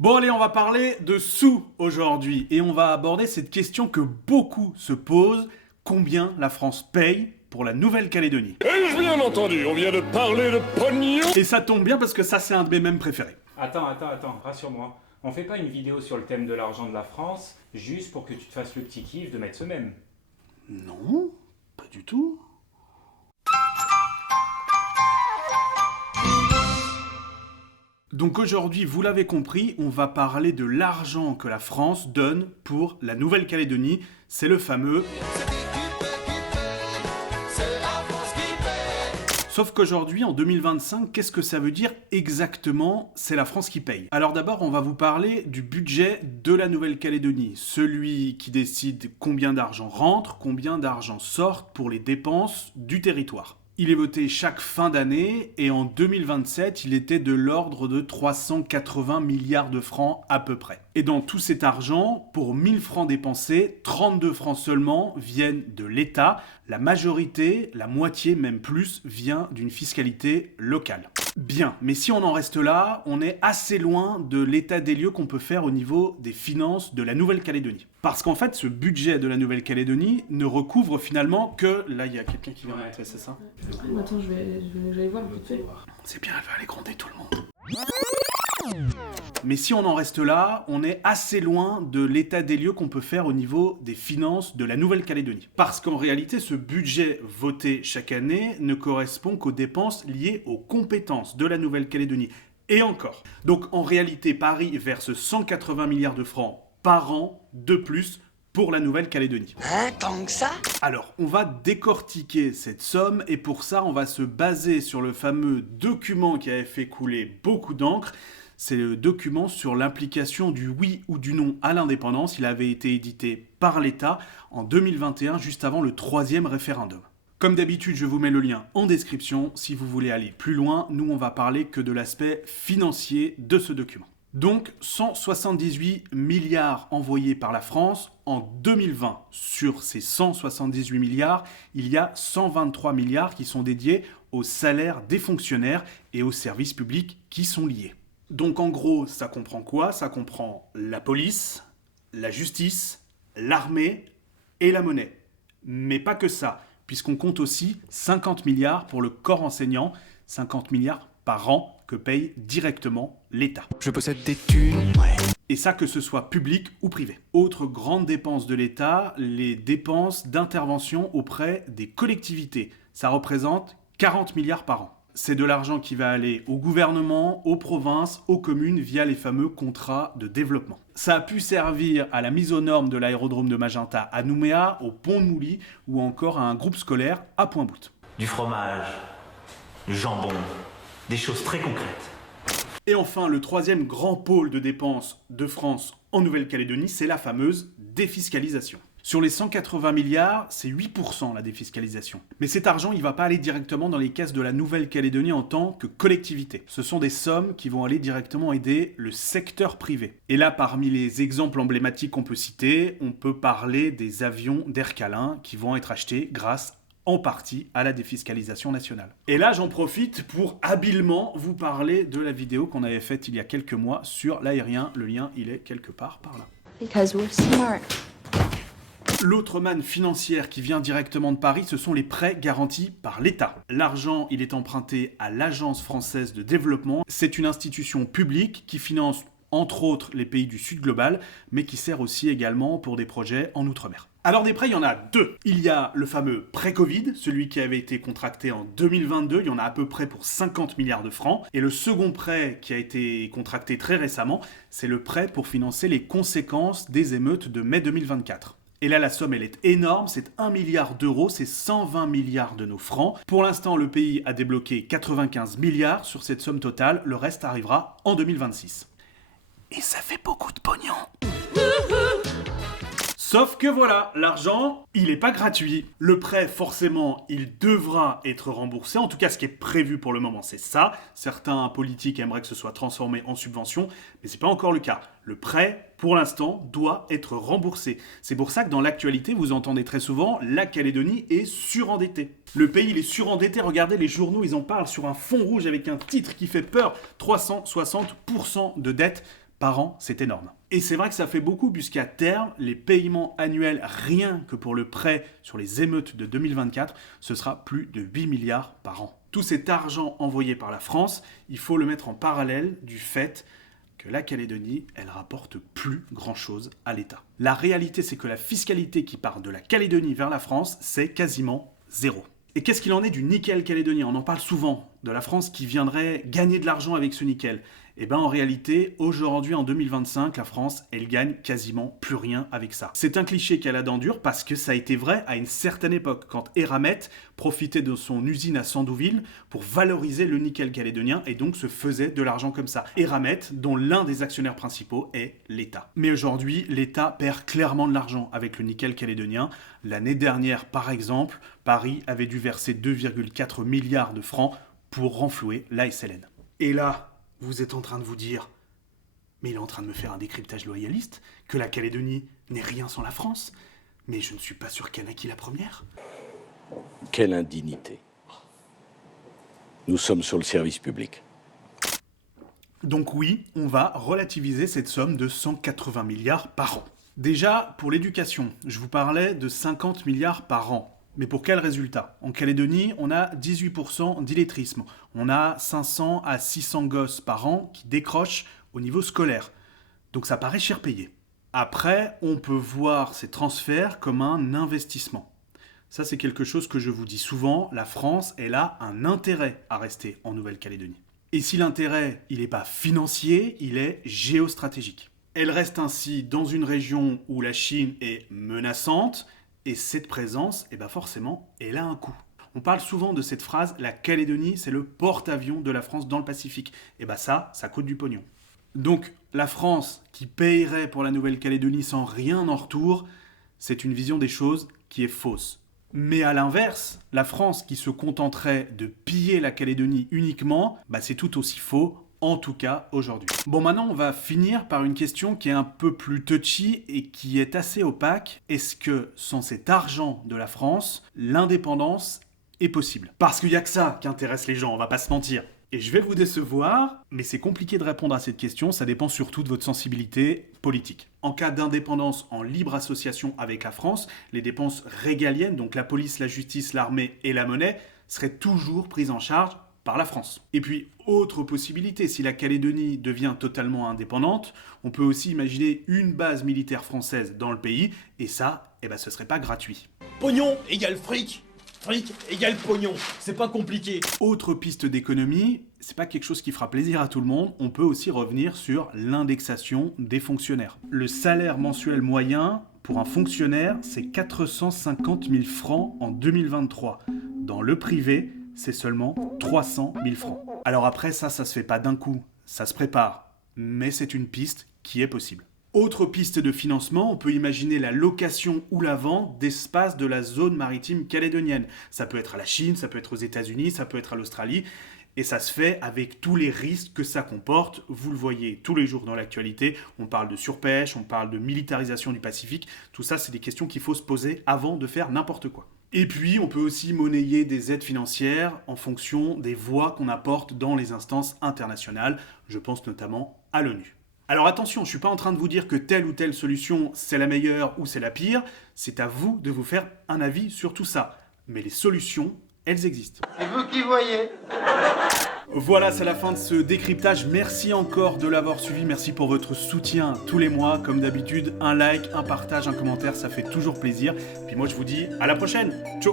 Bon allez, on va parler de sous aujourd'hui et on va aborder cette question que beaucoup se posent. Combien la France paye pour la Nouvelle-Calédonie? Ai-je bien entendu? On vient de parler de pognon? Et ça tombe bien parce que ça c'est un de mes mèmes préférés. Attends, rassure-moi. On fait pas une vidéo sur le thème de l'argent de la France juste pour que tu te fasses le petit kiff de mettre ce mème. Non, pas du tout. Donc aujourd'hui, vous l'avez compris, on va parler de l'argent que la France donne pour la Nouvelle-Calédonie. C'est le fameux... Sauf qu'aujourd'hui, en 2025, qu'est-ce que ça veut dire exactement? C'est la France qui paye. Alors d'abord, on va vous parler du budget de la Nouvelle-Calédonie. Celui qui décide combien d'argent rentre, combien d'argent sort pour les dépenses du territoire. Il est voté chaque fin d'année et en 2027, il était de l'ordre de 380 milliards de francs à peu près. Et dans tout cet argent, pour 1000 francs dépensés, 32 francs seulement viennent de l'État. La majorité, la moitié même plus, vient d'une fiscalité locale. Bien, mais si on en reste là, on est assez loin de l'état des lieux qu'on peut faire au niveau des finances de la Nouvelle-Calédonie. Parce qu'en fait, ce budget de la Nouvelle-Calédonie ne recouvre finalement que... Là, il y a quelqu'un qui vient d'entrer, c'est ça? Attends, j'allais voir vite fait. C'est bien, elle va aller gronder tout le monde. Mais si on en reste là, on est assez loin de l'état des lieux qu'on peut faire au niveau des finances de la Nouvelle-Calédonie. Parce qu'en réalité, ce budget voté chaque année ne correspond qu'aux dépenses liées aux compétences de la Nouvelle-Calédonie. Et encore. Donc en réalité, Paris verse 180 milliards de francs par an de plus pour la Nouvelle-Calédonie. Hein, tant que ça? Alors, on va décortiquer cette somme et pour ça, on va se baser sur le fameux document qui avait fait couler beaucoup d'encre. C'est le document sur l'implication du oui ou du non à l'indépendance. Il avait été édité par l'État en 2021, juste avant le 3e référendum. Comme d'habitude, je vous mets le lien en description. Si vous voulez aller plus loin, nous on va parler que de l'aspect financier de ce document. Donc 178 milliards envoyés par la France en 2020. Sur ces 178 milliards, il y a 123 milliards qui sont dédiés aux salaires des fonctionnaires et aux services publics qui sont liés. Donc en gros, ça comprend quoi? Ça comprend la police, la justice, l'armée et la monnaie. Mais pas que ça, puisqu'on compte aussi 50 milliards pour le corps enseignant, 50 milliards par an que paye directement l'État. Je possède des thunes, ouais. Et ça, que ce soit public ou privé. Autre grande dépense de l'État, les dépenses d'intervention auprès des collectivités. Ça représente 40 milliards par an. C'est de l'argent qui va aller au gouvernement, aux provinces, aux communes via les fameux contrats de développement. Ça a pu servir à la mise aux normes de l'aérodrome de Magenta à Nouméa, au pont de Mouly ou encore à un groupe scolaire à Pointe-Boute. Du fromage, du jambon, des choses très concrètes. Et enfin, le troisième grand pôle de dépenses de France en Nouvelle-Calédonie, c'est la fameuse défiscalisation. Sur les 180 milliards, c'est 8% la défiscalisation. Mais cet argent, il ne va pas aller directement dans les caisses de la Nouvelle-Calédonie en tant que collectivité. Ce sont des sommes qui vont aller directement aider le secteur privé. Et là, parmi les exemples emblématiques qu'on peut citer, on peut parler des avions d'Air Calin qui vont être achetés grâce en partie à la défiscalisation nationale. Et là, j'en profite pour habilement vous parler de la vidéo qu'on avait faite il y a quelques mois sur l'aérien. Le lien, il est quelque part par là. Because we're smart. L'autre manne financière qui vient directement de Paris, ce sont les prêts garantis par l'État. L'argent, il est emprunté à l'Agence française de développement. C'est une institution publique qui finance entre autres les pays du Sud global, mais qui sert aussi également pour des projets en Outre-mer. Alors des prêts, il y en a deux. Il y a le fameux prêt Covid, celui qui avait été contracté en 2022, il y en a à peu près pour 50 milliards de francs. Et le second prêt qui a été contracté très récemment, c'est le prêt pour financer les conséquences des émeutes de mai 2024. Et là, la somme, elle est énorme, c'est 1 milliard d'euros, c'est 120 milliards de nos francs. Pour l'instant, le pays a débloqué 95 milliards sur cette somme totale, le reste arrivera en 2026. Et ça fait beaucoup de pognon. Sauf que voilà, l'argent, il n'est pas gratuit. Le prêt, forcément, il devra être remboursé. En tout cas, ce qui est prévu pour le moment, c'est ça. Certains politiques aimeraient que ce soit transformé en subvention, mais ce n'est pas encore le cas. Le prêt, pour l'instant, doit être remboursé. C'est pour ça que dans l'actualité, vous entendez très souvent, la Calédonie est surendettée. Le pays, il est surendetté. Regardez, les journaux, ils en parlent sur un fond rouge avec un titre qui fait peur. 360% de dette par an, c'est énorme. Et c'est vrai que ça fait beaucoup puisqu'à terme, les paiements annuels rien que pour le prêt sur les émeutes de 2024, ce sera plus de 8 milliards par an. Tout cet argent envoyé par la France, il faut le mettre en parallèle du fait que la Calédonie, elle rapporte plus grand-chose à l'État. La réalité, c'est que la fiscalité qui part de la Calédonie vers la France, c'est quasiment zéro. Et qu'est-ce qu'il en est du nickel calédonien ? On en parle souvent, de la France qui viendrait gagner de l'argent avec ce nickel. Et bien en réalité, aujourd'hui en 2025, la France, elle gagne quasiment plus rien avec ça. C'est un cliché qui a la dent dure parce que ça a été vrai à une certaine époque, quand Eramet profitait de son usine à Sandouville pour valoriser le nickel calédonien et donc se faisait de l'argent comme ça. Eramet, dont l'un des actionnaires principaux est l'État. Mais aujourd'hui, l'État perd clairement de l'argent avec le nickel calédonien. L'année dernière, par exemple, Paris avait dû verser 2,4 milliards de francs pour renflouer la SLN. Et là, vous êtes en train de vous dire, mais il est en train de me faire un décryptage loyaliste, que la Calédonie n'est rien sans la France, mais je ne suis pas sûr qu'elle acquis la première. Quelle indignité. Nous sommes sur le service public. Donc oui, on va relativiser cette somme de 180 milliards par an. Déjà, pour l'éducation, je vous parlais de 50 milliards par an. Mais pour quel résultat ? En Calédonie, on a 18% d'illettrisme. On a 500 à 600 gosses par an qui décrochent au niveau scolaire. Donc ça paraît cher payé. Après, on peut voir ces transferts comme un investissement. Ça, c'est quelque chose que je vous dis souvent. La France, elle a un intérêt à rester en Nouvelle-Calédonie. Et si l'intérêt, il n'est pas financier, il est géostratégique. Elle reste ainsi dans une région où la Chine est menaçante. Et cette présence, forcément, elle a un coût. On parle souvent de cette phrase, la Calédonie, c'est le porte-avions de la France dans le Pacifique. Ça coûte du pognon. Donc, la France qui payerait pour la Nouvelle-Calédonie sans rien en retour, c'est une vision des choses qui est fausse. Mais à l'inverse, la France qui se contenterait de piller la Calédonie uniquement, c'est tout aussi faux. En tout cas, aujourd'hui. Bon, maintenant, on va finir par une question qui est un peu plus touchy et qui est assez opaque. Est-ce que, sans cet argent de la France, l'indépendance est possible ? Parce qu'il n'y a que ça qui intéresse les gens, on va pas se mentir. Et je vais vous décevoir, mais c'est compliqué de répondre à cette question, ça dépend surtout de votre sensibilité politique. En cas d'indépendance en libre association avec la France, les dépenses régaliennes, donc la police, la justice, l'armée et la monnaie, seraient toujours prises en charge par la France. Et puis, autre possibilité, si la Calédonie devient totalement indépendante, on peut aussi imaginer une base militaire française dans le pays, et ça, ce serait pas gratuit. Pognon égale fric, fric égale pognon, c'est pas compliqué. Autre piste d'économie, c'est pas quelque chose qui fera plaisir à tout le monde, on peut aussi revenir sur l'indexation des fonctionnaires. Le salaire mensuel moyen pour un fonctionnaire, c'est 450 000 francs en 2023. Dans le privé, c'est seulement 300 000 francs. Alors après, ça se fait pas d'un coup, ça se prépare, mais c'est une piste qui est possible. Autre piste de financement, on peut imaginer la location ou la vente d'espaces de la zone maritime calédonienne. Ça peut être à la Chine, ça peut être aux États-Unis, ça peut être à l'Australie, et ça se fait avec tous les risques que ça comporte. Vous le voyez tous les jours dans l'actualité, on parle de surpêche, on parle de militarisation du Pacifique, tout ça c'est des questions qu'il faut se poser avant de faire n'importe quoi. Et puis, on peut aussi monnayer des aides financières en fonction des voix qu'on apporte dans les instances internationales. Je pense notamment à l'ONU. Alors attention, je ne suis pas en train de vous dire que telle ou telle solution, c'est la meilleure ou c'est la pire. C'est à vous de vous faire un avis sur tout ça. Mais les solutions, elles existent. C'est vous qui voyez. Voilà, c'est la fin de ce décryptage. Merci encore de l'avoir suivi. Merci pour votre soutien tous les mois. Comme d'habitude, un like, un partage, un commentaire, ça fait toujours plaisir. Puis moi, je vous dis à la prochaine. Ciao.